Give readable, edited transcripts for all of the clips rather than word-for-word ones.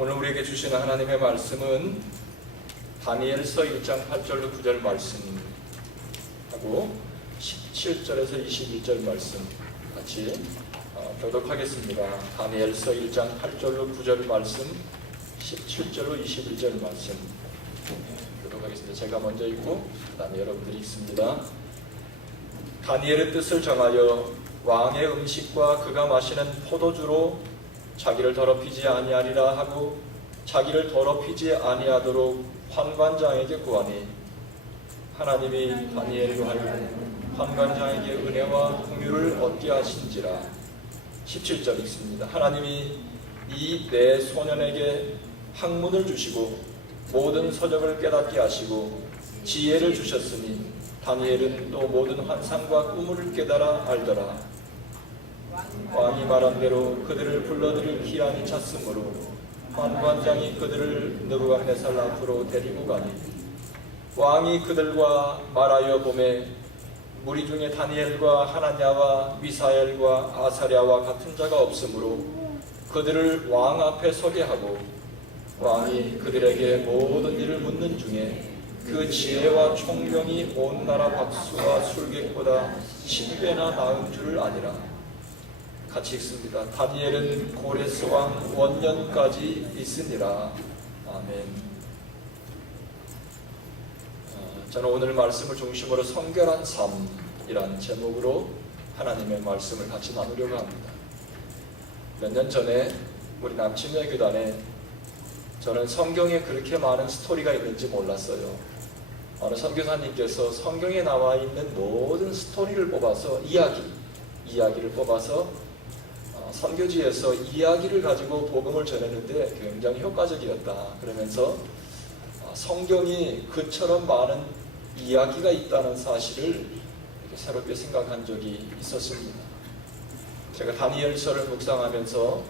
오늘 우리에게 주시는 하나님의 말씀은 다니엘서 1장 8절로 9절 말씀하고 17절에서 21절 말씀 같이 교독하겠습니다. 다니엘서 1장 8절로 9절 말씀, 17절로 21절 말씀 교독하겠습니다. 제가 먼저 읽고 그 다음에 여러분들이 읽습니다. 다니엘의 뜻을 정하여 왕의 음식과 그가 마시는 포도주로 자기를 더럽히지 아니하리라 하고 자기를 더럽히지 아니하도록 환관장에게 구하니 하나님이 다니엘로 하여금 환관장에게 은혜와 긍휼을 얻게 하신지라. 17절 읽습니다. 하나님이 이 네 소년에게 학문을 주시고 모든 서적을 깨닫게 하시고 지혜를 주셨으니 다니엘은 또 모든 환상과 꿈을 깨달아 알더라. 왕이 말한 대로 그들을 불러들일 기한이 찼으므로 환관장이 그들을 느부갓네살 앞으로 데리고 가니 왕이 그들과 말하여 보매 무리 중에 다니엘과 하나냐와 미사엘과 아사랴와 같은 자가 없으므로 그들을 왕 앞에 서게 하고 왕이 그들에게 모든 일을 묻는 중에 그 지혜와 총명이 온 나라 박수와 술객보다 10배나 나은 줄을 아니라. 같이 읽습니다. 다니엘은 고레스 왕 원년까지 있으니라. 아멘. 저는 오늘 말씀을 중심으로 성결한 삶이란 제목으로 하나님의 말씀을 같이 나누려고 합니다. 몇 년 전에 우리 남침의 교단에 저는 성경에 그렇게 많은 스토리가 있는지 몰랐어요. 어느 선교사님께서 성경에 나와 있는 모든 스토리를 뽑아서 이야기를 뽑아서 선교지에서 이야기를 가지고 복음을 전했는데 굉장히 효과적이었다. 그러면서 성경이 그처럼 많은 이야기가 있다는 사실을 새롭게 생각한 적이 있었습니다. 제가 다니엘서를 묵상하면서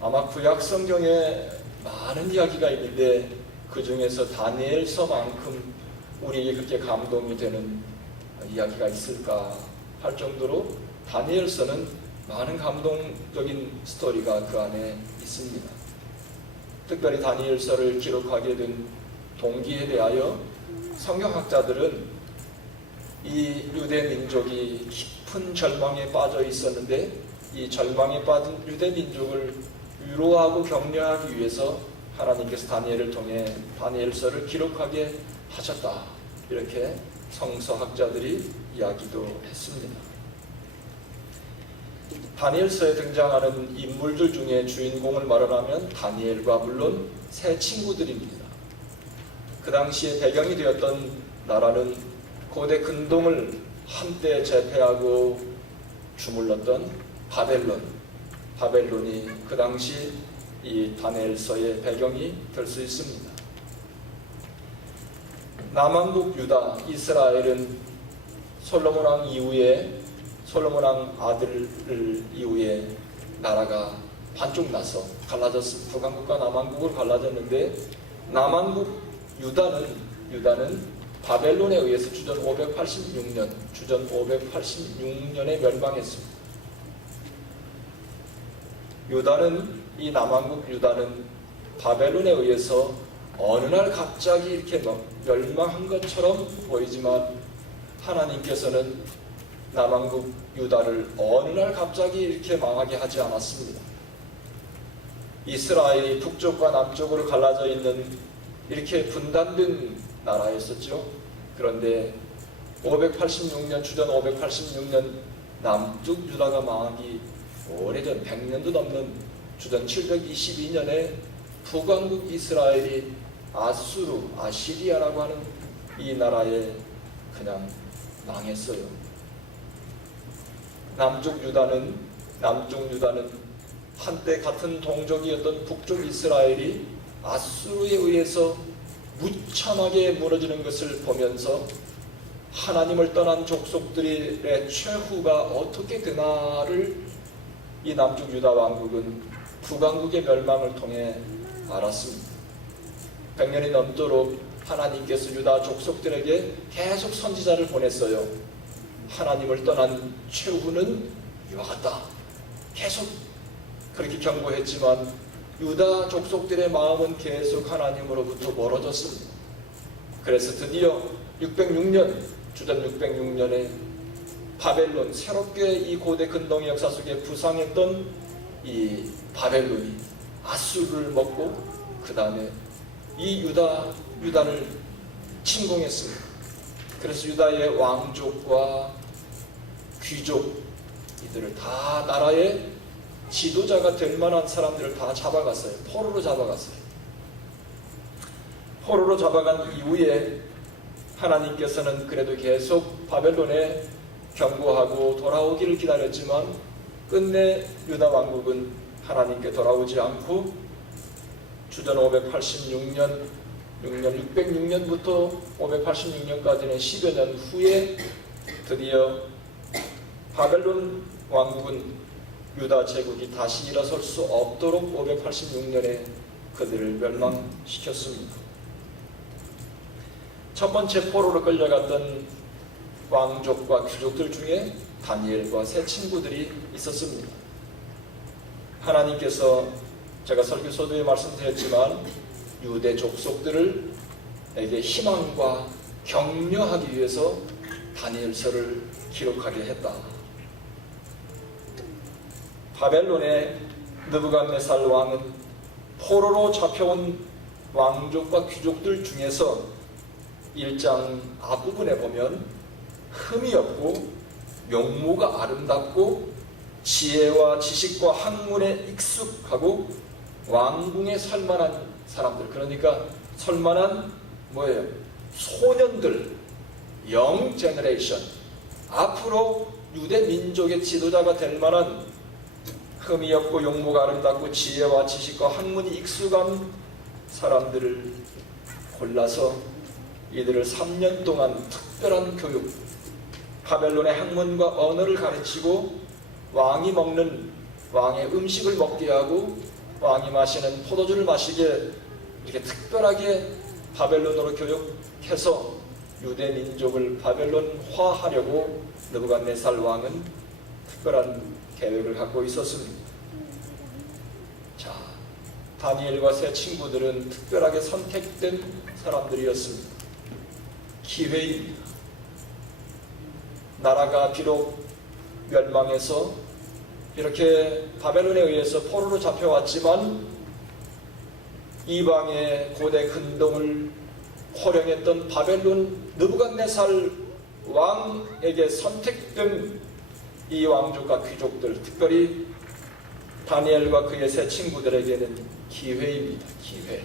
아마 구약 성경에 많은 이야기가 있는데 그 중에서 다니엘서만큼 우리에게 그렇게 감동이 되는 이야기가 있을까 할 정도로 다니엘서는 많은 감동적인 스토리가 그 안에 있습니다. 특별히 다니엘서를 기록하게 된 동기에 대하여 성경학자들은 이 유대 민족이 깊은 절망에 빠져 있었는데 이 절망에 빠진 유대 민족을 위로하고 격려하기 위해서 하나님께서 다니엘을 통해 다니엘서를 기록하게 하셨다. 이렇게 성서학자들이 이야기도 했습니다. 다니엘서에 등장하는 인물들 중에 주인공을 말하면 다니엘과 물론 세 친구들입니다. 그 당시에 배경이 되었던 나라는 고대 근동을 한때 제패하고 주물렀던 바벨론이 그 당시 이 다니엘서의 배경이 될 수 있습니다. 남왕국 유다, 이스라엘은 솔로몬 왕 이후에 솔로몬 왕 아들 이후에 나라가 반쪽 나서 갈라졌습니다. 북왕국과 남왕국으로 갈라졌는데 남왕국 유다는 바벨론에 의해서 주전 586년에 멸망했습니다. 이 남왕국 유다는 바벨론에 의해서 어느 날 갑자기 이렇게 멸망한 것처럼 보이지만 하나님께서는 남왕국 유다를 어느 날 갑자기 이렇게 망하게 하지 않았습니다. 이스라엘이 북쪽과 남쪽으로 갈라져 있는 이렇게 분단된 나라였었죠. 그런데 주전 586년 남쪽 유다가 망하기 오래전 100년도 넘는 주전 722년에 북왕국 이스라엘이 아시리아라고 하는 이 나라에 그냥 망했어요. 남쪽 유다는 한때 같은 동족이었던 북쪽 이스라엘이 아수르에 의해서 무참하게 무너지는 것을 보면서 하나님을 떠난 족속들의 최후가 어떻게 되나를 이 남쪽 유다 왕국은 북왕국의 멸망을 통해 알았습니다. 100년이 넘도록 하나님께서 유다 족속들에게 계속 선지자를 보냈어요. 하나님을 떠난 최후는 이와 같다. 계속 그렇게 경고했지만 유다 족속들의 마음은 계속 하나님으로부터 멀어졌습니다. 그래서 드디어 606년, 주전 606년에 바벨론, 새롭게 이 고대 근동의 역사 속에 부상했던 이 바벨론이 아수르를 먹고 그 다음에 이 유다를 침공했습니다. 그래서 유다의 왕족과 귀족, 이들을 다 나라의 지도자가 될 만한 사람들을 다 잡아갔어요. 포로로 잡아갔어요. 포로로 잡아간 이후에 하나님께서는 그래도 계속 바벨론에 경고하고 돌아오기를 기다렸지만 끝내 유다 왕국은 하나님께 돌아오지 않고 주전 586년 606년부터 586년까지는 10여 년 후에 드디어 바벨론 왕국은 유다 제국이 다시 일어설 수 없도록 586년에 그들을 멸망시켰습니다. 첫 번째 포로로 끌려갔던 왕족과 귀족들 중에 다니엘과 세 친구들이 있었습니다. 하나님께서 제가 설교서도에 말씀드렸지만 유대 족속들에게 희망과 격려하기 위해서 다니엘서를 기록하게 했다. 바벨론의 느부갓네살 왕은 포로로 잡혀온 왕족과 귀족들 중에서 1장 앞부분에 보면 흠이 없고 용모가 아름답고 지혜와 지식과 학문에 익숙하고 왕궁에 설만한 사람들, 그러니까 설만한 뭐예요? 소년들, 영 제너레이션, 앞으로 유대 민족의 지도자가 될 만한 흠이 없고 용모가 아름답고 지혜와 지식과 학문이 익숙한 사람들을 골라서 이들을 3년 동안 특별한 교육, 바벨론의 학문과 언어를 가르치고 왕이 먹는 왕의 음식을 먹게 하고 왕이 마시는 포도주를 마시게 이렇게 특별하게 바벨론으로 교육해서 유대 민족을 바벨론화하려고 느부갓네살 왕은 특별한 계획을 갖고 있었습니다. 자, 다니엘과 세 친구들은 특별하게 선택된 사람들이었습니다. 기회입니다. 나라가 비록 멸망해서 이렇게 바벨론에 의해서 포로로 잡혀왔지만 이방의 고대 근동을 호령했던 바벨론 느부갓네살 왕에게 선택된 이 왕족과 귀족들, 특별히 다니엘과 그의 세 친구들에게는 기회입니다. 기회.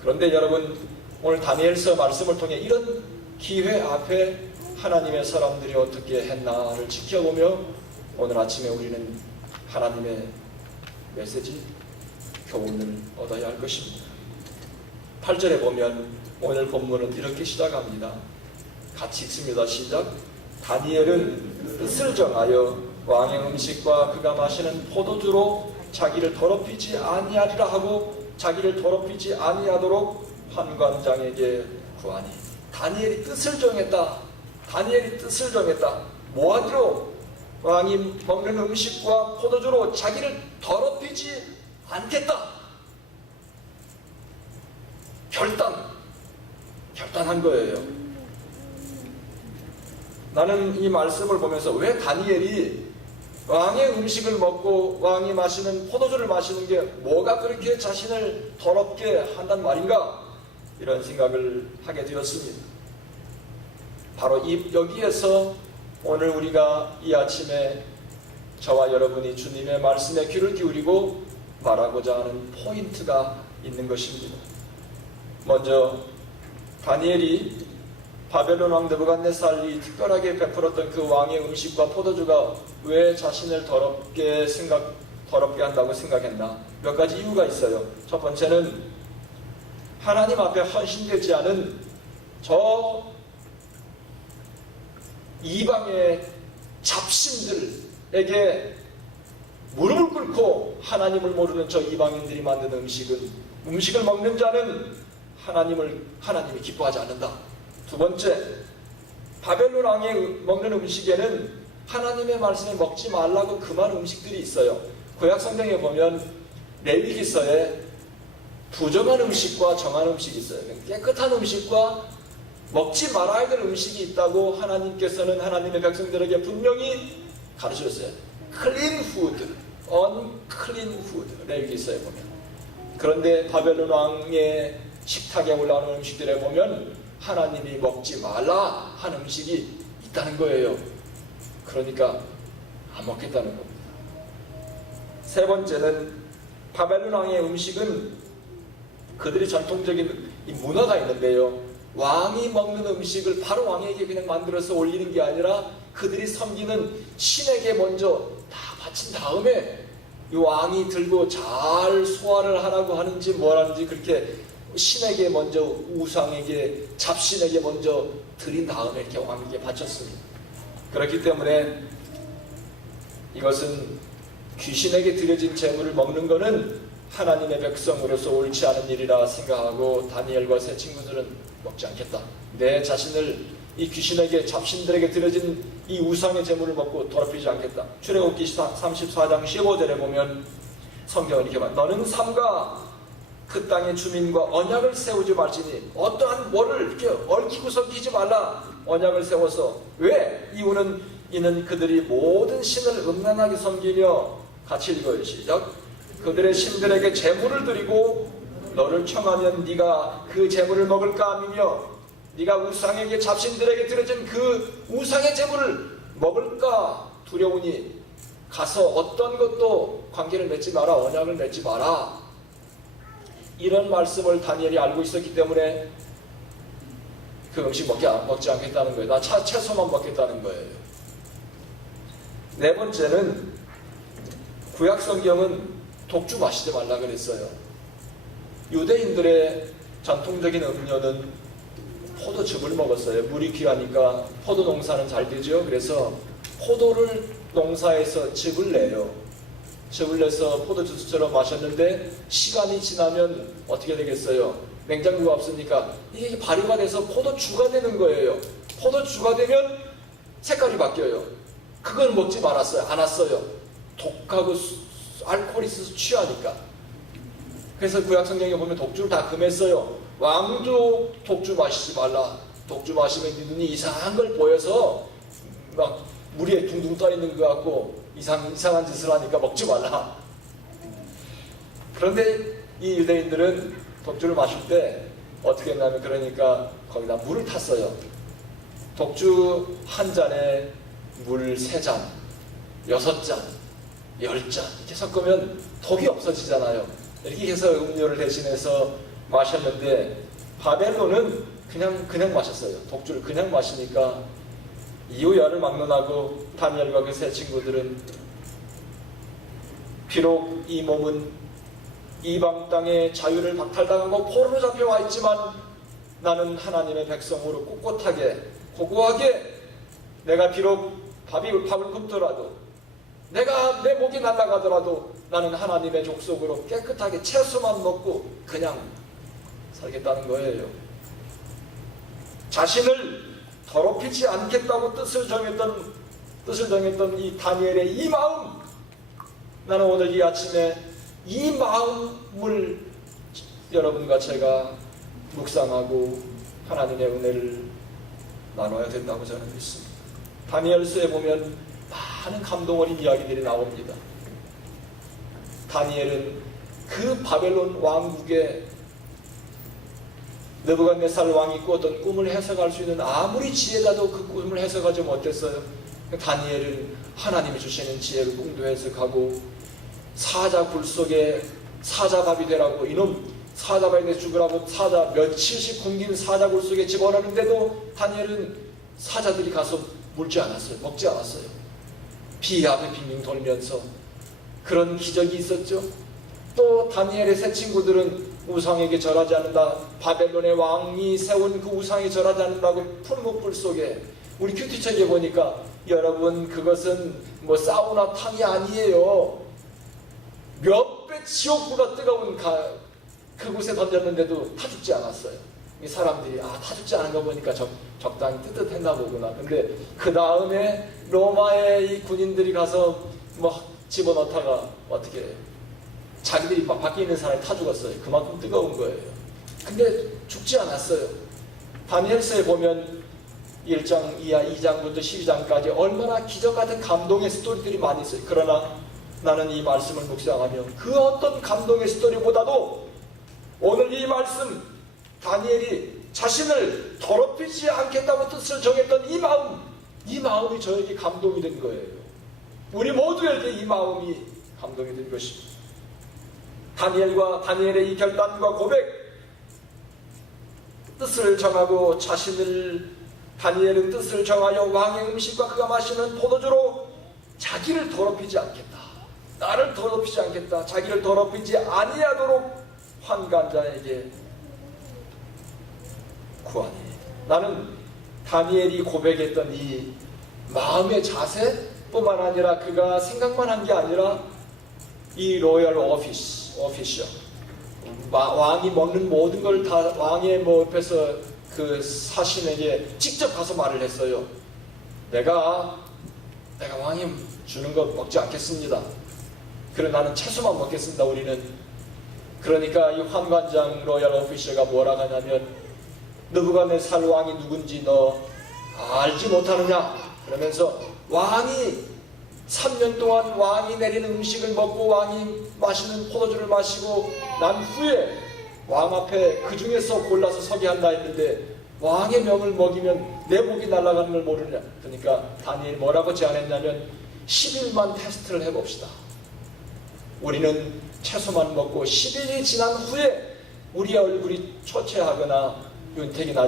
그런데 여러분, 오늘 다니엘서 말씀을 통해 이런 기회 앞에 하나님의 사람들이 어떻게 했나를 지켜보며 오늘 아침에 우리는 하나님의 메시지, 교훈을 얻어야 할 것입니다. 8절에 보면 오늘 본문은 이렇게 시작합니다. 같이 읽습니다. 시작. 다니엘은 뜻을 정하여 왕의 음식과 그가 마시는 포도주로 자기를 더럽히지 아니하리라 하고 자기를 더럽히지 아니하도록 환관장에게 구하니. 다니엘이 뜻을 정했다. 다니엘이 뜻을 정했다. 뭐하기로? 왕이 먹는 음식과 포도주로 자기를 더럽히지 않겠다. 결단한 거예요. 나는 이 말씀을 보면서 왜 다니엘이 왕의 음식을 먹고 왕이 마시는 포도주를 마시는 게 뭐가 그렇게 자신을 더럽게 한단 말인가? 이런 생각을 하게 되었습니다. 바로 여기에서 오늘 우리가 이 아침에 저와 여러분이 주님의 말씀에 귀를 기울이고 말하고자 하는 포인트가 있는 것입니다. 먼저 다니엘이 바벨론 왕 느부갓네살이 특별하게 베풀었던 그 왕의 음식과 포도주가 왜 자신을 더럽게 한다고 생각했나? 몇 가지 이유가 있어요. 첫 번째는 하나님 앞에 헌신되지 않은 저 이방의 잡신들에게 무릎을 꿇고 하나님을 모르는 저 이방인들이 만든 음식을 먹는 자는 하나님이 기뻐하지 않는다. 두 번째, 바벨론 왕이 먹는 음식에는 하나님의 말씀에 먹지 말라고 금한 음식들이 있어요. 구약 성경에 보면 레위기서에 부정한 음식과 정한 음식이 있어요. 깨끗한 음식과 먹지 말아야 될 음식이 있다고 하나님께서는 하나님의 백성들에게 분명히 가르치셨어요. 클린 푸드, 언클린 푸드, 레위기서에 보면. 그런데 바벨론 왕의 식탁에 올라오는 음식들에 보면 하나님이 먹지 말라 한 음식이 있다는 거예요. 그러니까 안 먹겠다는 겁니다. 세 번째는 바벨론 왕의 음식은 그들이 전통적인 이 문화가 있는데요. 왕이 먹는 음식을 바로 왕에게 그냥 만들어서 올리는 게 아니라 그들이 섬기는 신에게 먼저 다 바친 다음에 이 왕이 들고 잘 소화를 하라고 하는지 뭘 하는지 그렇게 신에게 먼저 우상에게 잡신에게 먼저 드린 다음에 이렇게 왕에게 바쳤습니다. 그렇기 때문에 이것은 귀신에게 드려진 제물을 먹는 것은 하나님의 백성으로서 옳지 않은 일이라 생각하고 다니엘과 세 친구들은 먹지 않겠다. 내 자신을 이 귀신에게 잡신들에게 드려진 이 우상의 제물을 먹고 더럽히지 않겠다. 출애굽기 34장 15절에 보면 성경은 이렇게 말합니다. 너는 삼가 그 땅의 주민과 언약을 세우지 말지니 어떠한 뭐를 이렇게 얽히고 섞이지 말라. 언약을 세워서 왜? 이는 그들이 모든 신을 음란하게 섬기며 같이 읽어요. 시작. 그들의 신들에게 제물을 드리고 너를 청하면 네가 그 제물을 먹을까 하며 네가 우상에게 잡신들에게 드려진 그 우상의 제물을 먹을까 두려우니 가서 어떤 것도 관계를 맺지 마라. 언약을 맺지 마라. 이런 말씀을 다니엘이 알고 있었기 때문에 그 음식 먹지 않겠다는 거예요. 나 채소만 먹겠다는 거예요. 네 번째는 구약 성경은 독주 마시지 말라 그랬어요. 유대인들의 전통적인 음료는 포도즙을 먹었어요. 물이 귀하니까 포도 농사는 잘 되죠. 그래서 포도를 농사에서 즙을 내요. 즙을 내서 포도주스처럼 마셨는데 시간이 지나면 어떻게 되겠어요? 냉장고가 없으니까 이게 발효가 돼서 포도주가 되는 거예요. 포도주가 되면 색깔이 바뀌어요. 그걸 먹지 않았어요. 독하고 알코올이 있어서 취하니까. 그래서 구약 성경에 보면 독주를 다 금했어요. 왕도 독주 마시지 말라. 독주 마시면 눈이 이상한 걸 보여서 막 물에 둥둥 떠 있는 것 같고 이상한 짓을 하니까 먹지 말라. 그런데 이 유대인들은 독주를 마실 때 어떻게 했냐면 그러니까 거기다 물을 탔어요. 독주 한 잔에 물 3잔, 6잔, 10잔 이렇게 섞으면 독이 없어지잖아요. 이렇게 해서 음료를 대신해서 마셨는데 바벨론은 그냥 마셨어요. 독주를 그냥 마시니까 이후 열을 막론하고 다니엘과 그 세 친구들은 비록 이 몸은 이방 땅의 자유를 박탈당하고 포로로 잡혀와 있지만 나는 하나님의 백성으로 꼿꼿하게 고고하게 내가 비록 밥을 굶더라도 내가 내 목이 날아가더라도 나는 하나님의 족속으로 깨끗하게 채소만 먹고 그냥 살겠다는 거예요. 자신을 더럽히지 않겠다고 뜻을 정했던 이 다니엘의 이 마음, 나는 오늘 이 아침에 이 마음을 여러분과 제가 묵상하고 하나님의 은혜를 나눠야 된다고 저는 믿습니다. 다니엘서에 보면 많은 감동 어린 이야기들이 나옵니다. 다니엘은 그 바벨론 왕국의 느부갓네살 왕이 꾸었던 꿈을 해석할 수 있는 아무리 지혜자도 그 꿈을 해석하지 못했어요. 다니엘은 하나님이 주시는 지혜로 꿈도 해석하고 사자 굴 속에 사자밥이 되라고 이놈 사자밥이 돼 죽으라고 사자 며칠씩 굶긴 사자 굴 속에 집어넣는데도 다니엘은 사자들이 가서 물지 않았어요. 먹지 않았어요. 비 앞에 빙빙 돌면서 그런 기적이 있었죠. 또 다니엘의 세 친구들은 우상에게 절하지 않는다. 바벨론의 왕이 세운 그 우상에 절하지 않는다고 풀무불 속에 우리 큐티책에 보니까 여러분 그것은 뭐 사우나 탕이 아니에요. 몇 배 지옥보다 뜨거운 그곳에 던졌는데도 타 죽지 않았어요. 이 사람들이 타 죽지 않은 거 보니까 적당히 뜨뜻했나 보구나. 근데 그 다음에 로마의 이 군인들이 가서 뭐 집어넣다가 어떻게 해요? 자기들이 막 밖에 있는 사람이 타 죽었어요. 그만큼 뜨거운 거예요. 근데 죽지 않았어요. 다니엘서에 보면 1장 이하 2장부터 12장까지 얼마나 기적 같은 감동의 스토리들이 많이 있어요. 그러나 나는 이 말씀을 묵상하며 그 어떤 감동의 스토리보다도 오늘 이 말씀, 다니엘이 자신을 더럽히지 않겠다고 뜻을 정했던 이 마음이 저에게 감동이 된 거예요. 우리 모두에게 이 마음이 감동이 된 것입니다. 다니엘의 이 결단과 고백, 뜻을 정하고 다니엘은 뜻을 정하여 왕의 음식과 그가 마시는 포도주로 자기를 더럽히지 않겠다. 나를 더럽히지 않겠다. 자기를 더럽히지 아니하도록 환관자에게 구하니. 나는 다니엘이 고백했던 이 마음의 자세뿐만 아니라 그가 생각만 한 게 아니라 이 로열 오피셔 왕이 먹는 모든 걸 다 왕의 옆에서 그 사신에게 직접 가서 말을 했어요. 내가 왕이 주는 거 먹지 않겠습니다. 그래 나는 채소만 먹겠습니다. 우리는. 그러니까 이 환관장 로열 오피셔가 뭐라 하냐면 느부갓네살 왕이 누군지 너 알지 못하느냐? 그러면서 왕이 3년 동안 왕이 내리는 음식을 먹고 왕이 마시는 포도주를 마시고 난 후에 왕 앞에 그 중에서 골라서 서게 한다 했는데 왕의 명을 먹이면 내 목이 날아가는 걸 모르냐. 그러니까 다니엘이 뭐라고 제안했냐면 10일만 테스트를 해봅시다. 우리는 채소만 먹고 10일이 지난 후에 우리의 얼굴이 초췌하거나 윤기가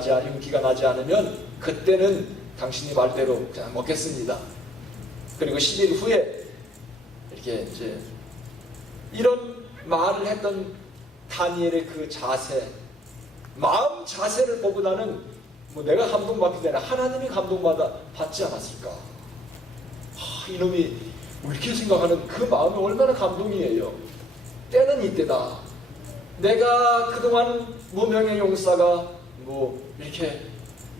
나지 않으면 그때는 당신이 말대로 그냥 먹겠습니다. 그리고 10일 후에 이렇게 이제 이런 말을 했던 다니엘의 그 자세, 마음 자세를 보고 나는 내가 감동받기 전에 하나님이 감동받지 않았을까? 이놈이 이렇게 생각하는 그 마음이 얼마나 감동이에요. 때는 이때다. 내가 그동안 무명의 용사가 이렇게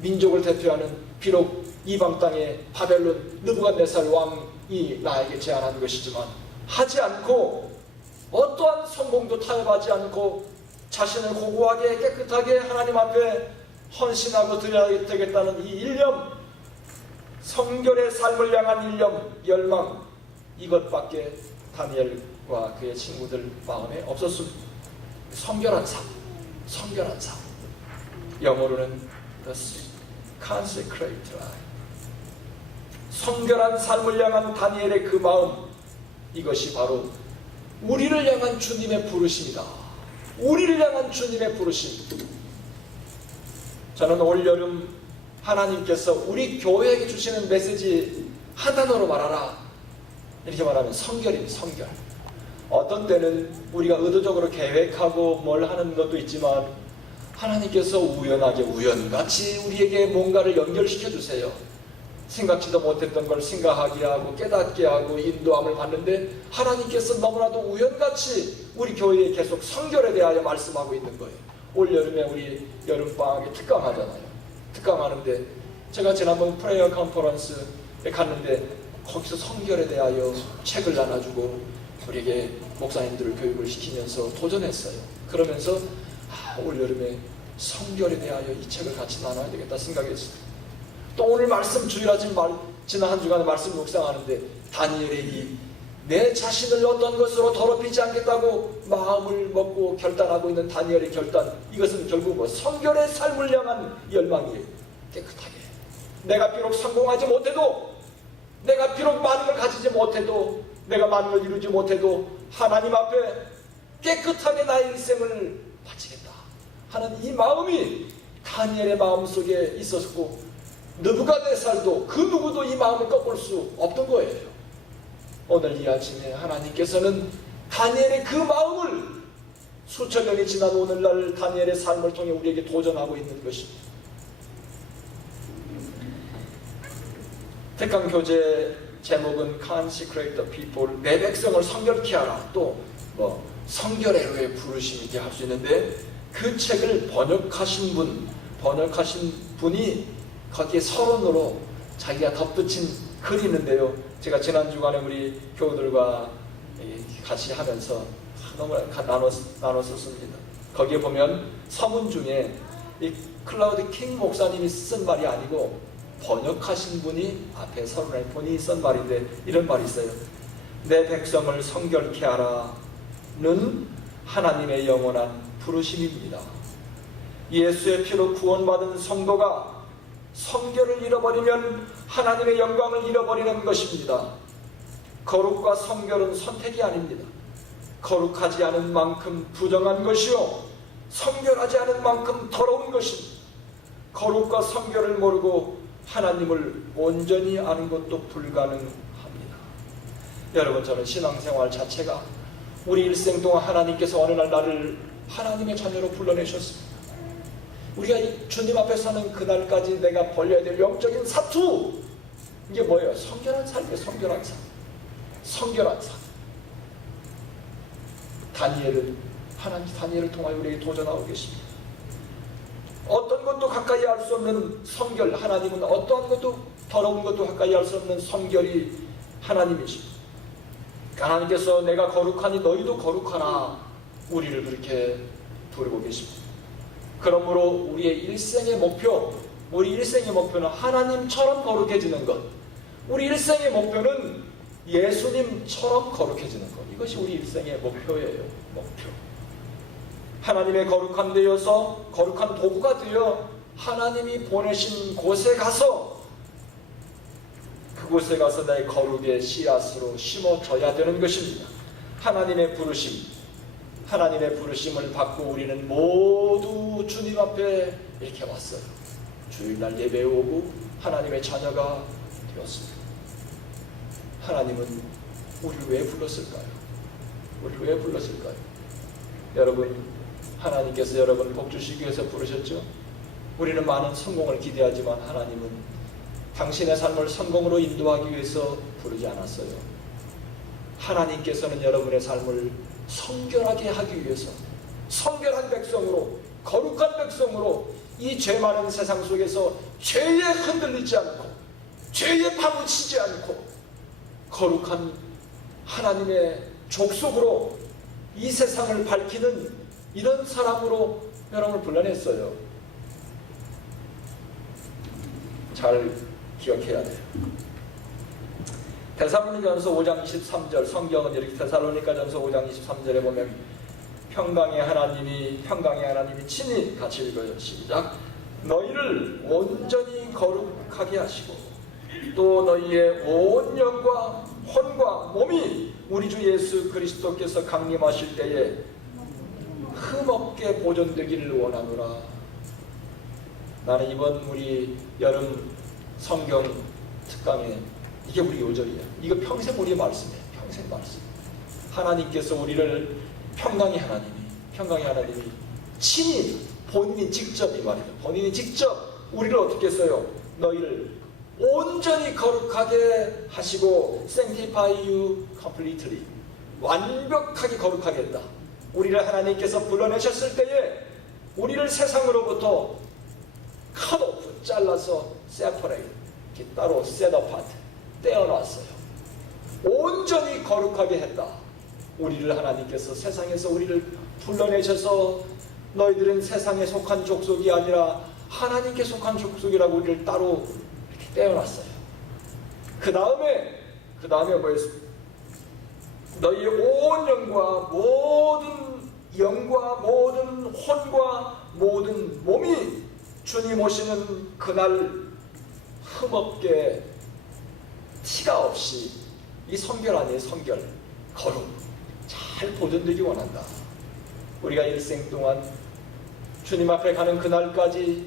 민족을 대표하는 비록 이방 땅의 바벨론 느부갓네살 왕이 나에게 제안한 것이지만 하지 않고 어떠한 성공도 타협하지 않고 자신을 고고하게 깨끗하게 하나님 앞에 헌신하고 드려야 되겠다는 이 일념, 성결의 삶을 향한 일념, 열망, 이것밖에 다니엘과 그의 친구들 마음에 없었습니다. 성결한 삶. 영어로는 the consecrated life. 성결한 삶을 향한 다니엘의 그 마음, 이것이 바로 우리를 향한 주님의 부르심이다. 우리를 향한 주님의 부르심. 저는 올여름 하나님께서 우리 교회에게 주시는 메시지 한 단어로 말하라 이렇게 말하면 성결입니다. 성결. 어떤 때는 우리가 의도적으로 계획하고 뭘 하는 것도 있지만 하나님께서 우연같이 우리에게 뭔가를 연결시켜 주세요. 생각지도 못했던 걸 생각하게 하고 깨닫게 하고 인도함을 받는데 하나님께서 너무나도 우연같이 우리 교회에 계속 성결에 대하여 말씀하고 있는 거예요. 올여름에 우리 여름방학에 특강하잖아요. 특강하는데 제가 지난번 프레이어 컨퍼런스에 갔는데 거기서 성결에 대하여 책을 나눠주고 우리에게 목사님들을 교육을 시키면서 도전했어요. 그러면서 올여름에 성결에 대하여 이 책을 같이 나눠야 되겠다 생각했어요. 또 오늘 말씀 주일하지 지난 한 주간에 말씀 묵상하는데 다니엘의 내 자신을 어떤 것으로 더럽히지 않겠다고 마음을 먹고 결단하고 있는 다니엘의 결단, 이것은 결국 성결의 삶을 향한 열망이에요. 깨끗하게 내가 비록 성공하지 못해도, 내가 비록 많은 걸 가지지 못해도, 내가 많은 걸 이루지 못해도 하나님 앞에 깨끗하게 나의 일생을 바치겠다 하는 이 마음이 다니엘의 마음속에 있었고 느부갓네살도 그 누구도 이 마음을 꺾을 수 없던 거예요. 오늘 이 아침에 하나님께서는 다니엘의 그 마음을 수천 년이 지난 오늘날 다니엘의 삶을 통해 우리에게 도전하고 있는 것입니다. 택강 교재 제목은 Consecrate the People, 내 백성을 성결케 하라. 또 성결의 부르심이게 할 수 있는데 그 책을 번역하신 분이 거기에 서론으로 자기가 덧붙인 글이 있는데요. 제가 지난 주간에 우리 교우들과 같이 하면서 너무 나눴었습니다. 거기에 보면 서문 중에 이 클라우드 킹 목사님이 쓴 말이 아니고 번역하신 분이 앞에 서론에 본인이 쓴 말인데 이런 말이 있어요. 내 백성을 성결케 하라는 하나님의 영원한 부르심입니다. 예수의 피로 구원받은 성도가 성결을 잃어버리면 하나님의 영광을 잃어버리는 것입니다. 거룩과 성결은 선택이 아닙니다. 거룩하지 않은 만큼 부정한 것이요 성결하지 않은 만큼 더러운 것입니다. 거룩과 성결을 모르고 하나님을 온전히 아는 것도 불가능합니다. 여러분, 저는 신앙생활 자체가 우리 일생 동안 하나님께서 어느 날 나를 하나님의 자녀로 불러내셨습니다. 우리가 주님 앞에 사는 그날까지 내가 벌려야 될 영적인 사투, 이게 뭐예요? 성결한 삶이에요. 성결한 삶. 성결한 삶. 하나님 다니엘을 통하여 우리에게 도전하고 계십니다. 어떤 것도 가까이 할 수 없는 성결, 하나님은 어떠한 것도 더러운 것도 가까이 할 수 없는 성결이 하나님이십니다. 하나님께서 내가 거룩하니 너희도 거룩하라, 우리를 그렇게 부르고 계십니다. 그러므로 우리의 일생의 목표는 하나님처럼 거룩해지는 것. 우리 일생의 목표는 예수님처럼 거룩해지는 것. 이것이 우리 일생의 목표예요. 목표. 하나님의 거룩한 되어서 거룩한 도구가 되어 하나님이 보내신 곳에 가서 그곳에 가서 나의 거룩의 씨앗으로 심어져야 되는 것입니다. 하나님의 부르심을 받고 우리는 모두 주님 앞에 이렇게 왔어요. 주일날 예배에 오고 하나님의 자녀가 되었습니다. 하나님은 우리를 왜 불렀을까요? 여러분, 하나님께서 여러분 복 주시기 위해서 부르셨죠? 우리는 많은 성공을 기대하지만 하나님은 당신의 삶을 성공으로 인도하기 위해서 부르지 않았어요. 하나님께서는 여러분의 삶을 성결하게 하기 위해서 성결한 백성으로, 거룩한 백성으로 이 죄 많은 세상 속에서 죄에 흔들리지 않고 죄에 파묻히지 않고 거룩한 하나님의 족속으로 이 세상을 밝히는 이런 사람으로 여러분을 불러냈어요. 잘 기억해야 돼요. 데살로니가전서 5장 23절, 성경은 이렇게 데살로니가전서 5장 23절에 보면 평강의 하나님이 친히 같이 읽어요. 시작. 너희를 온전히 거룩하게 하시고 또 너희의 온 영과 혼과 몸이 우리 주 예수 그리스도께서 강림하실 때에 흠없게 보존되기를 원하노라. 나는 이번 우리 여름 성경 특강에 이게 우리 요절이야. 이거 평생 우리의 말씀이에요. 평생 말씀. 하나님께서 우리를 평강의 하나님이 친히 본인이 직접, 이 말이에요. 본인이 직접 우리를 어떻게 했어요? 너희를 온전히 거룩하게 하시고 sanctify you completely, 완벽하게 거룩하게 했다. 우리를 하나님께서 불러내셨을 때에 우리를 세상으로부터 cut off, 잘라서 separate, 이렇게 따로 set apart, 떼어놨어요. 온전히 거룩하게 했다. 우리를 하나님께서 세상에서 우리를 불러내셔서 너희들은 세상에 속한 족속이 아니라 하나님께 속한 족속이라고 우리를 따로 이렇게 떼어놨어요. 그 다음에 뭐였어요? 너희의 온 영과 모든 혼과 모든 몸이 주님 오시는 그날 흠없게 티가 없이, 이 성결 아니에요. 성결, 거룩 잘 보존되기 원한다. 우리가 일생 동안 주님 앞에 가는 그날까지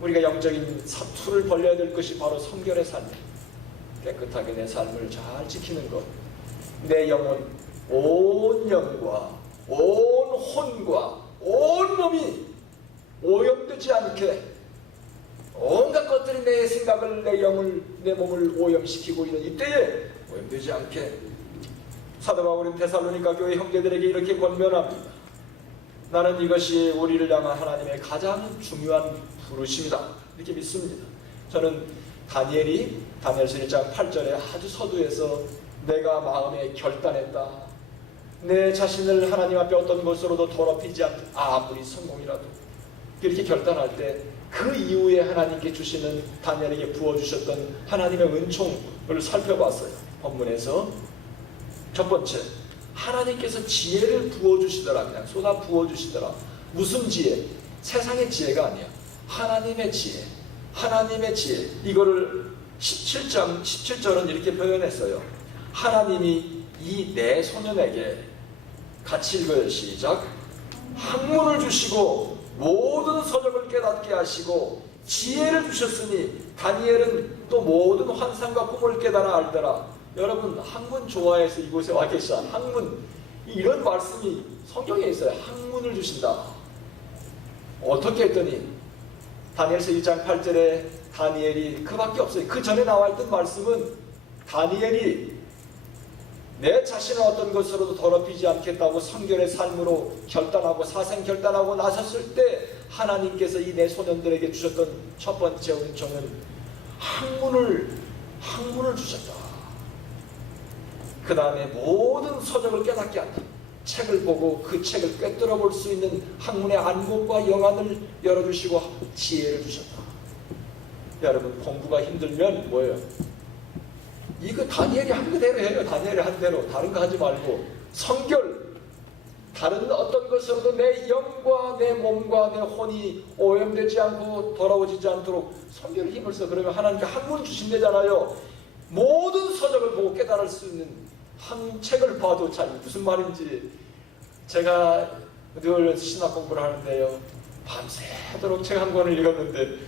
우리가 영적인 사투를 벌려야 될 것이 바로 성결의 삶이에요. 깨끗하게 내 삶을 잘 지키는 것. 내 영혼, 온 영과 온 혼과 온 몸이 오염되지 않게, 온갖 것들이 내 생각을, 내 영을, 내 몸을 오염시키고 있는 이때에 오염되지 않게 사도 바울은 데살로니가 교회 형제들에게 이렇게 권면합니다. 나는 이것이 우리를 향한 하나님의 가장 중요한 부르심이다, 이렇게 믿습니다. 저는 다니엘서 1장 8절에 아주 서두에서 내가 마음에 결단했다, 내 자신을 하나님 앞에 어떤 것으로도 더럽히지 않는, 아무리 성공이라도 이렇게 결단할 때 그 이후에 하나님께 주시는, 다니엘에게 부어주셨던 하나님의 은총을 살펴봤어요. 본문에서 첫 번째, 하나님께서 지혜를 부어주시더라. 그냥 쏟아 부어주시더라. 무슨 지혜? 세상의 지혜가 아니야. 하나님의 지혜. 하나님의 지혜. 이거를 17장 17절은 이렇게 표현했어요. 하나님이 이 네 소년에게, 같이 읽어요. 시작. 학문을 주시고 모든 서적을 깨닫게 하시고 지혜를 주셨으니 다니엘은 또 모든 환상과 꿈을 깨달아 알더라. 여러분, 학문 좋아해서 이곳에 와 계시다. 학문, 이런 말씀이 성경에 있어요. 학문을 주신다. 어떻게 했더니 다니엘서 1장 8절에 다니엘이, 그밖에 없어요. 그 전에 나와 있던 말씀은 다니엘이 내 자신을 어떤 것으로도 더럽히지 않겠다고 성결의 삶으로 결단하고 사생 결단하고 나섰을 때 하나님께서 이 내 소년들에게 주셨던 첫 번째 은총은 학문을 주셨다. 그 다음에 모든 서적을 깨닫게 한다. 책을 보고 그 책을 꿰뚫어 볼 수 있는 학문의 안목과 영안을 열어주시고 지혜를 주셨다. 여러분, 공부가 힘들면 뭐예요? 이거 다니엘이 한 그대로 해요. 다니엘이 한 대로. 다른 거 하지 말고 성결, 다른 어떤 것으로도 내 영과 내 몸과 내 혼이 오염되지 않고 더러워지지 않도록 성결의 힘을 써. 그러면 하나님께 학문 주신대잖아요. 모든 서적을 보고 깨달을 수 있는 한 책을 봐도 참 무슨 말인지. 제가 늘 신학 공부를 하는데요, 밤새도록 책 한 권을 읽었는데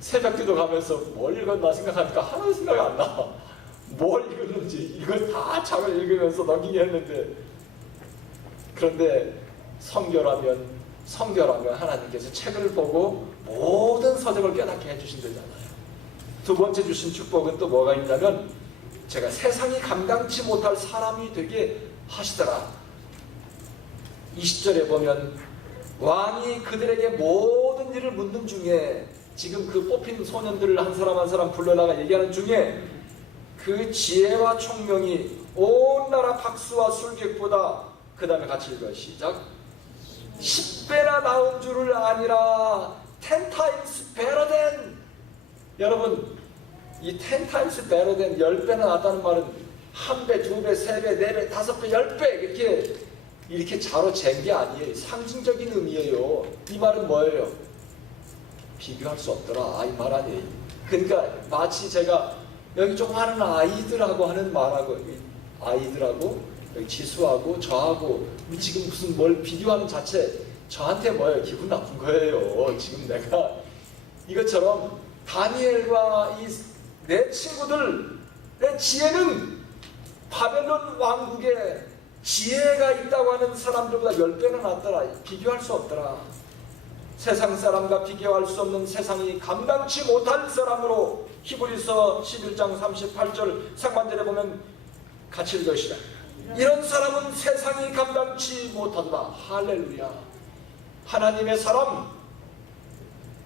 새벽기도 가면서 뭘 읽었나 생각하니까 하나도 생각이 안 나. 뭘 읽었는지 이걸 다 책을 읽으면서 넘기게 했는데, 그런데 성결하면 하나님께서 책을 보고 모든 서적을 깨닫게 해주신다잖아요. 두 번째 주신 축복은 또 뭐가 있냐면, 제가 세상이 감당치 못할 사람이 되게 하시더라. 20절에 보면 왕이 그들에게 모든 일을 묻는 중에, 지금 그 뽑힌 소년들을 한 사람 한 사람 불러다가 얘기하는 중에 그 지혜와 총명이 온 나라 박수와 술객보다, 그 다음에 같이 읽어요. 시작. 10배나 나은 줄을 아니라 10 times better than. 여러분, 이 10 times better than, 10배나 낫다는 말은 1배, 2배, 3배, 4배, 5배, 10배 이렇게 자로 잰 게 아니에요. 상징적인 의미예요. 이 말은 뭐예요? 비교할 수 없더라, 이 말 아니에요. 그러니까 마치 제가 여기 조금 하는 아이들하고 하는 말하고, 아이들하고 여기 지수하고 저하고 지금 무슨 뭘 비교하는 자체, 저한테 뭐예요? 기분 나쁜 거예요. 지금 내가 이것처럼 다니엘과 이 내 친구들, 내 지혜는 바벨론 왕국에 지혜가 있다고 하는 사람들보다 10배나 낫더라. 비교할 수 없더라. 세상 사람과 비교할 수 없는, 세상이 감당치 못할 사람으로, 히브리서 11장 38절 상반절에 보면 같이 읽으시라. 이런 사람은 세상이 감당치 못하더라. 할렐루야. 하나님의 사람,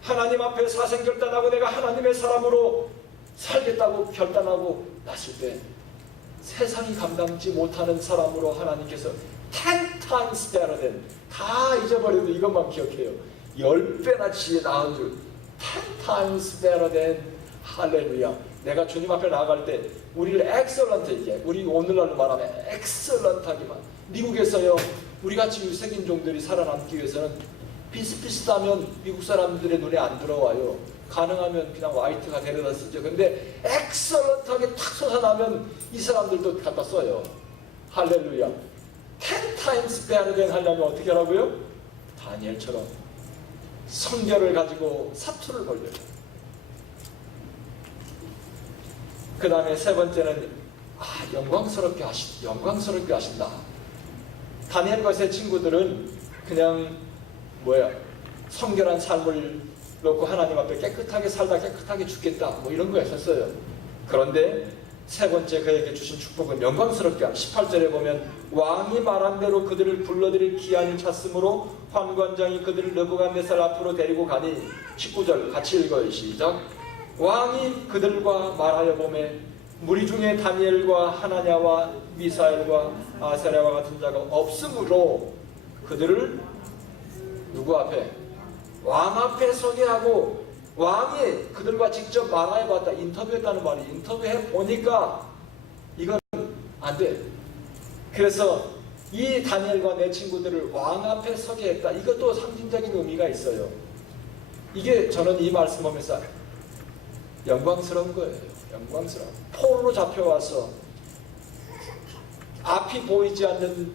하나님 앞에 사생결단하고 내가 하나님의 사람으로 살겠다고 결단하고 났을 때 세상이 감당치 못하는 사람으로 하나님께서 10 times better than, 다 잊어버려도 이것만 기억해요. 10배나 지혜 나은 줄, 10 times better than. 할렐루야. 내가 주님 앞에 나아갈 때 우리를 엑셀런트하게, 우리 오늘날로 말하면 엑셀런트하게만, 미국에서요, 우리같이 유색인종들이 살아남기 위해서는 비슷비슷하면 미국 사람들의 눈에 안 들어와요. 가능하면 그냥 화이트가 데려다 쓰죠. 근데 엑셀런트하게 탁 솟아나면 이 사람들도 갖다 써요. 할렐루야. 10 times better than 하려면 어떻게 하라고요? 다니엘처럼 성결을 가지고 사투를 벌려요. 그 다음에 세 번째는 영광스럽게 하신다. 다니엘과 세 친구들은 그냥 성결한 삶을 놓고 하나님 앞에 깨끗하게 살다 깨끗하게 죽겠다, 뭐 이런 거 했었어요. 그런데 세 번째 그에게 주신 축복은 영광스럽게 함. 18절에 보면 왕이 말한 대로 그들을 불러들일 기한이 찼으므로 환관장이 그들을 느부갓네살 앞으로 데리고 가니. 19절 같이 읽어요. 시작. 왕이 그들과 말하여 보매 무리 중에 다니엘과 하나냐와 미사엘과 아사랴와 같은 자가 없으므로 그들을 누구 앞에? 왕 앞에 서게 하고 왕이 그들과 직접 말해봤다. 인터뷰했다는 말이 인터뷰해 보니까 이건 안 돼. 그래서 이 다니엘과 내 친구들을 왕 앞에 서게 했다. 이것도 상징적인 의미가 있어요. 이게 저는 이 말씀 보면서 영광스러운 거예요. 영광스러운. 포로로 잡혀와서 앞이 보이지 않는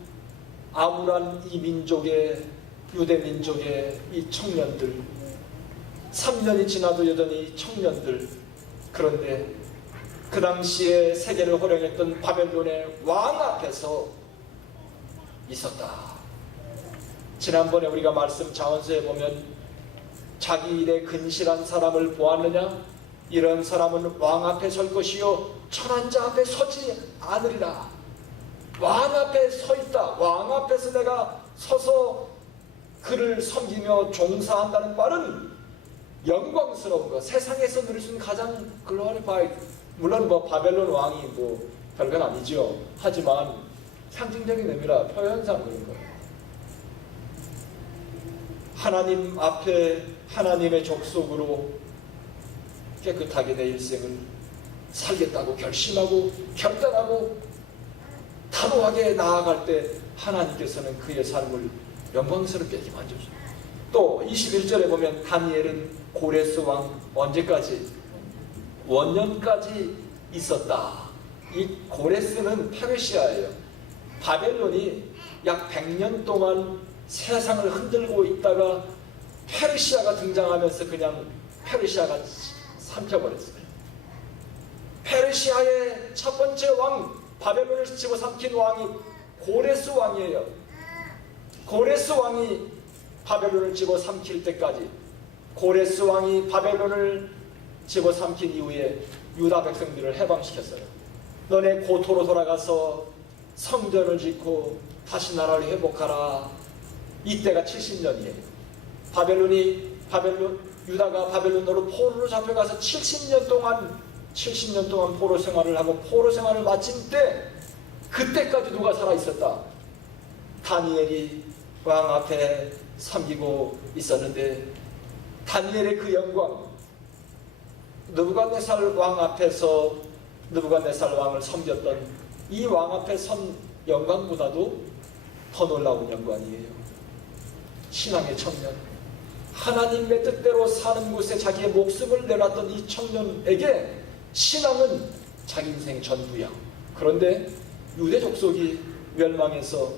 암울한 이 민족의, 유대 민족의 이 청년들, 3년이 지나도 여전히 청년들, 그런데 그 당시에 세계를 호령했던 바벨론의 왕 앞에서 있었다. 지난번에 우리가 말씀 자언서에 보면 자기 일에 근실한 사람을 보았느냐? 이런 사람은 왕 앞에 설 것이요 천한 자 앞에 서지 않으리라. 왕 앞에 서 있다. 왕 앞에서 내가 서서 그를 섬기며 종사한다는 말은 영광스러운 것, 세상에서 누릴 수 있는 가장 글로리파이드, 물론 뭐 바벨론 왕이 뭐 별건 아니죠. 하지만 상징적인 의미라 표현상 그런 거예요. 하나님 앞에 하나님의 족속으로 깨끗하게 내 일생을 살겠다고 결심하고 결단하고 단호하게 나아갈 때 하나님께서는 그의 삶을 영광스럽게 만져줍니다. 또 21절에 보면 다니엘은 고레스 왕 언제까지? 원년까지 있었다. 이 고레스는 페르시아예요. 바벨론이 약 100년 동안 세상을 흔들고 있다가 페르시아가 등장하면서 그냥 페르시아가 삼켜버렸어요. 페르시아의 첫 번째 왕, 바벨론을 집어삼킨 왕이 고레스 왕이에요. 고레스 왕이 바벨론을 집어삼킬 때까지, 고레스 왕이 바벨론을 집어삼킨 이후에 유다 백성들을 해방시켰어요. 너네 고토로 돌아가서 성전을 짓고 다시 나라를 회복하라. 이때가 70년이에요. 유다가 바벨론으로 포로로 잡혀가서 70년 동안 포로 생활을 하고 포로 생활을 마친 때, 그때까지 누가 살아있었다? 다니엘이 왕 앞에 섬기고 있었는데, 다니엘의 그 영광, 느부갓네살 왕 앞에서 느부갓네살 왕을 섬겼던 이 왕 앞에 선 영광보다도 더 놀라운 영광이에요. 신앙의 청년, 하나님의 뜻대로 사는 곳에 자기의 목숨을 내놨던 이 청년에게 신앙은 자기 인생 전부야. 그런데 유대 족속이 멸망해서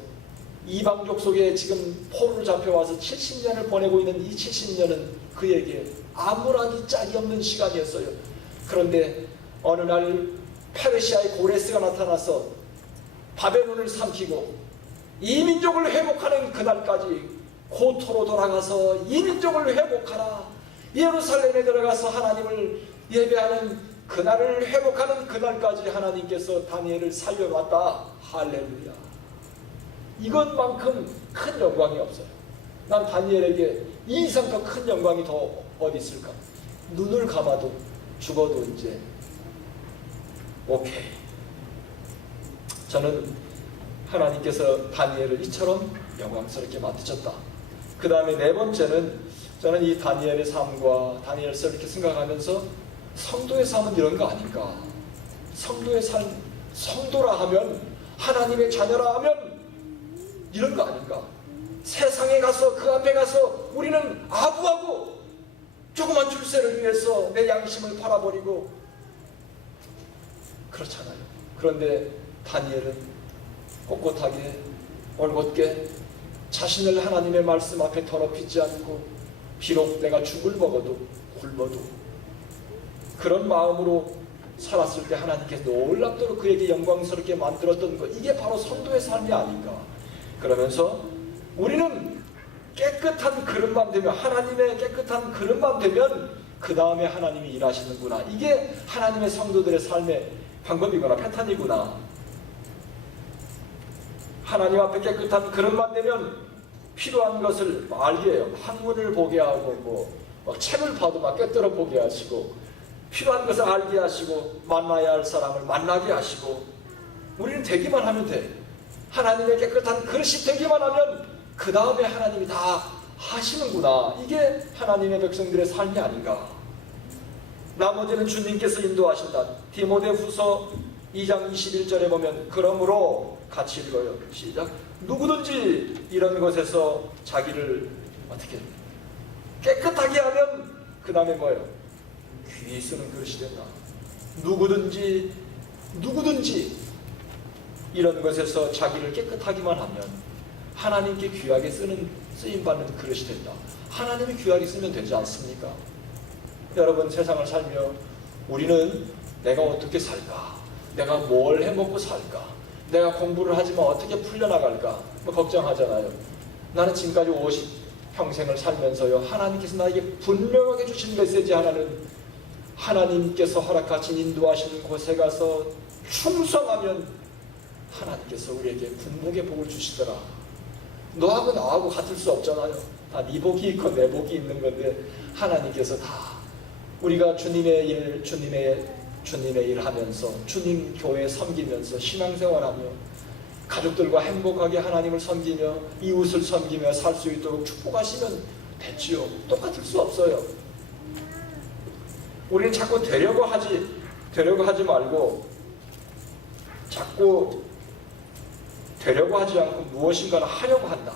이방 족속에 지금 포로로 잡혀와서 70년을 보내고 있는 이 70년은 그에게 아무라기 짝이 없는 시간이었어요. 그런데 어느 날 페르시아의 고레스가 나타나서 바벨론을 삼키고 이 민족을 회복하는 그날까지 고토로 돌아가서 이 민족을 회복하라. 예루살렘에 들어가서 하나님을 예배하는 그날을 회복하는 그날까지 하나님께서 다니엘을 살려놨다. 할렐루야. 이것만큼 큰 영광이 없어요. 난 다니엘에게 이 이상 더 큰 영광이 더 어디 있을까? 눈을 감아도 죽어도 이제 오케이. 저는 하나님께서 다니엘을 이처럼 영광스럽게 만드셨다. 그 다음에 네 번째는, 저는 이 다니엘의 삶과 다니엘서 이렇게 생각하면서 성도의 삶은 이런 거 아닌가? 성도의 삶, 성도라 하면, 하나님의 자녀라 하면 이런 거 아닌가? 세상에 가서 그 앞에 가서 우리는 아부하고 조그만 출세를 위해서 내 양심을 팔아버리고 그렇잖아요. 그런데 다니엘은 꼿꼿하게 올곧게 자신을 하나님의 말씀 앞에 더럽히지 않고, 비록 내가 죽을 먹어도 굶어도 그런 마음으로 살았을 때 하나님께서 놀랍도록 그에게 영광스럽게 만들었던 것, 이게 바로 성도의 삶이 아닌가. 그러면서 우리는 깨끗한 그릇만 되면, 하나님의 깨끗한 그릇만 되면 그 다음에 하나님이 일하시는구나. 이게 하나님의 성도들의 삶의 방법이구나, 패턴이구나. 하나님 앞에 깨끗한 그릇만 되면 필요한 것을 알게 해요. 학문을 보게 하고 뭐 책을 봐도 막 꿰뚫어 보게 하시고, 필요한 것을 알게 하시고 만나야 할 사람을 만나게 하시고 우리는 되기만 하면 돼. 하나님의 깨끗한 그릇이 되기만 하면 그 다음에 하나님이 다 하시는구나. 이게 하나님의 백성들의 삶이 아닌가. 나머지는 주님께서 인도하신다. 디모데후서 2장 21절에 보면 그러므로 같이 읽어요. 시작. 누구든지 이런 것에서 자기를 어떻게 깨끗하게 하면 그 다음에 뭐예요? 귀히 쓰는 그릇이 된다. 누구든지 이런 것에서 자기를 깨끗하기만 하면 하나님께 귀하게 쓰임받는 그릇이 된다. 하나님이 귀하게 쓰면 되지 않습니까? 여러분, 세상을 살며 우리는 내가 어떻게 살까? 내가 뭘 해먹고 살까? 내가 공부를 하지만 어떻게 풀려나갈까? 뭐 걱정하잖아요. 나는 지금까지 50평생을 살면서요, 하나님께서 나에게 분명하게 주신 메시지 하나는 하나님께서 허락하신 인도하시는 곳에 가서 충성하면 하나님께서 우리에게 분복의 복을 주시더라. 너하고 나하고 같을 수 없잖아요. 다 네 복이 있고 내 복이 있는 건데 하나님께서 다 우리가 주님의 일 하면서 주님 교회 섬기면서 신앙생활하며 가족들과 행복하게 하나님을 섬기며 이웃을 섬기며 살 수 있도록 축복하시면 됐지요. 똑같을 수 없어요. 우리는 자꾸 되려고 하지 말고 자꾸 되려고 하지 않고 무엇인가를 하려고 한다.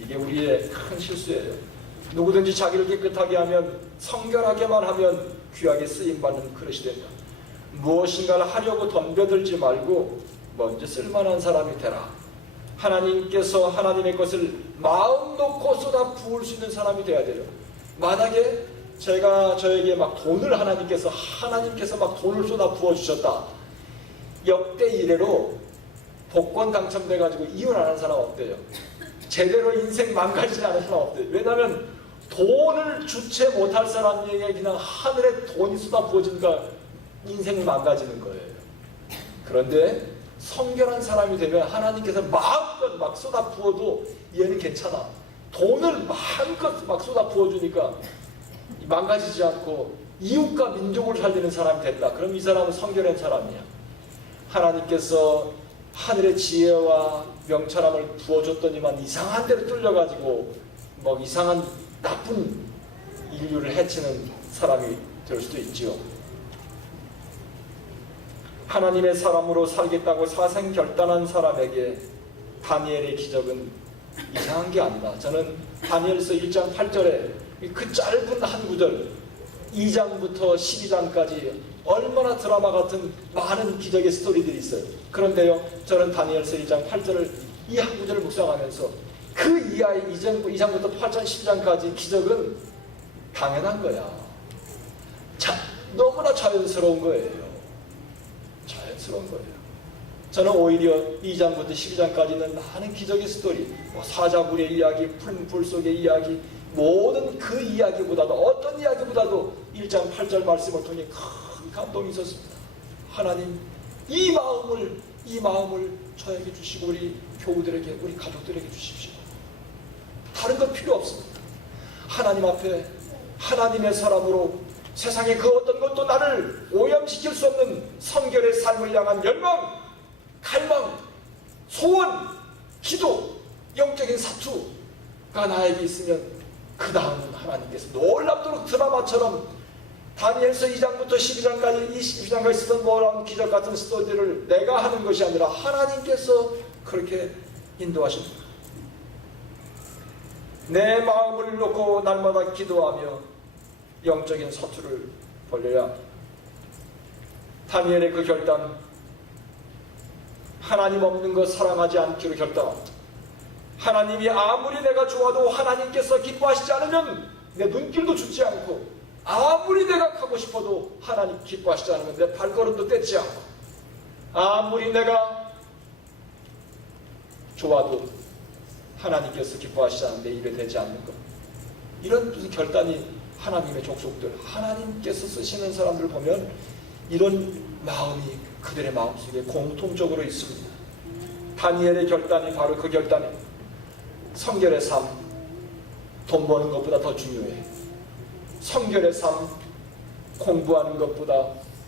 이게 우리의 큰 실수예요. 누구든지 자기를 깨끗하게 하면, 성결하게만 하면 귀하게 쓰임받는 그릇이 된다. 무엇인가를 하려고 덤벼들지 말고 먼저 쓸만한 사람이 되라. 하나님께서 하나님의 것을 마음 놓고 쏟아 부을 수 있는 사람이 돼야 돼요. 만약에 저에게 막 돈을 하나님께서 막 돈을 쏟아 부어 주셨다. 역대 이래로 복권 당첨돼가지고 이혼 안 하는 사람 없대요. 제대로 인생 망가지지 않은 사람 없대요. 왜냐하면 돈을 주체 못할 사람에게 그냥 하늘에 돈이 쏟아 부어지니까 인생이 망가지는 거예요. 그런데 성결한 사람이 되면 하나님께서 마음껏 막 쏟아 부어도 얘는 괜찮아. 돈을 마음껏 막 쏟아 부어주니까 망가지지 않고 이웃과 민족을 살리는 사람이 됐다. 그럼 이 사람은 성결한 사람이야. 하나님께서 하늘의 지혜와 명철함을 부어줬더니만 이상한 데로 뚫려가지고 뭐 이상한 나쁜 인류를 해치는 사람이 될 수도 있지요. 하나님의 사람으로 살겠다고 사생 결단한 사람에게 다니엘의 기적은 이상한 게 아니다. 저는 다니엘서 1장 8절에 그 짧은 한 구절 2장부터 12장까지 얼마나 드라마 같은 많은 기적의 스토리들이 있어요. 그런데요, 저는 다니엘서 1장 8절을 이 한 구절을 묵상하면서 그 이하의 2장부터 8장 12장까지 기적은 당연한 거야. 너무나 자연스러운 거예요. 자연스러운 거예요. 저는 오히려 2장부터 12장까지는 많은 기적의 스토리, 사자굴의 이야기, 불 속의 이야기, 모든 그 이야기보다도 어떤 이야기보다도 1장 8절 말씀을 통해 큰 감동이 있었습니다. 하나님 이 마음을 저에게 주시고 우리 교우들에게, 우리 가족들에게 주십시오. 다른 건 필요 없습니다. 하나님 앞에 하나님의 사람으로 세상의 그 어떤 것도 나를 오염시킬 수 없는 성결의 삶을 향한 열망, 갈망, 소원, 기도, 영적인 사투가 나에게 있으면 그 다음은 하나님께서 놀랍도록 드라마처럼 다니엘서 2장부터 12장까지 22장까지 쓰던 놀라운 기적 같은 스토리를 내가 하는 것이 아니라 하나님께서 그렇게 인도하십니다. 내 마음을 놓고 날마다 기도하며 영적인 서투를 벌려야 다니엘의 그 결단, 하나님 없는 것 사랑하지 않기로 결단합니다. 하나님이 아무리 내가 좋아도 하나님께서 기뻐하시지 않으면 내 눈길도 주지 않고, 아무리 내가 가고 싶어도 하나님 기뻐하시지 않으면 내 발걸음도 떼지 않고, 아무리 내가 좋아도 하나님께서 기뻐하시지 않으면 내 입에 대지 않는 것. 이런 무슨 결단이 하나님의 족속들, 하나님께서 쓰시는 사람들을 보면 이런 마음이 그들의 마음속에 공통적으로 있습니다. 다니엘의 결단이 바로 그 결단입니다. 성결의 삶, 돈 버는 것보다 더 중요해. 성결의 삶, 공부하는 것보다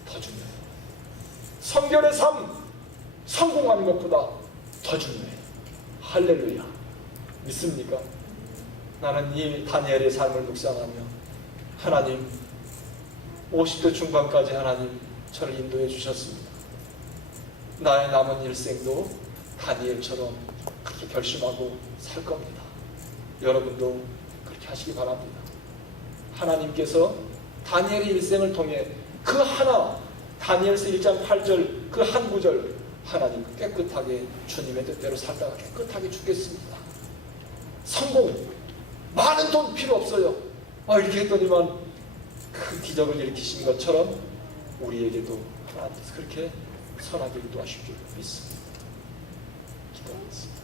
더 중요해요. 성결의 삶, 성공하는 것보다 더 중요해요. 할렐루야. 믿습니까? 나는 이 다니엘의 삶을 묵상하며 하나님 50대 중반까지 하나님 저를 인도해 주셨습니다. 나의 남은 일생도 다니엘처럼 그렇게 결심하고 살 겁니다. 여러분도 그렇게 하시기 바랍니다. 하나님께서 다니엘의 일생을 통해 그 하나, 다니엘서 1장 8절 그 한 구절, 하나님 깨끗하게 주님의 뜻대로 살다가 깨끗하게 죽겠습니다. 성공, 많은 돈 필요 없어요. 이렇게 했더니만 그 기적을 일으키신 것처럼 우리에게도 하나님께서 그렇게 선하게 인도하실 줄 믿습니다. 기도하겠습니다.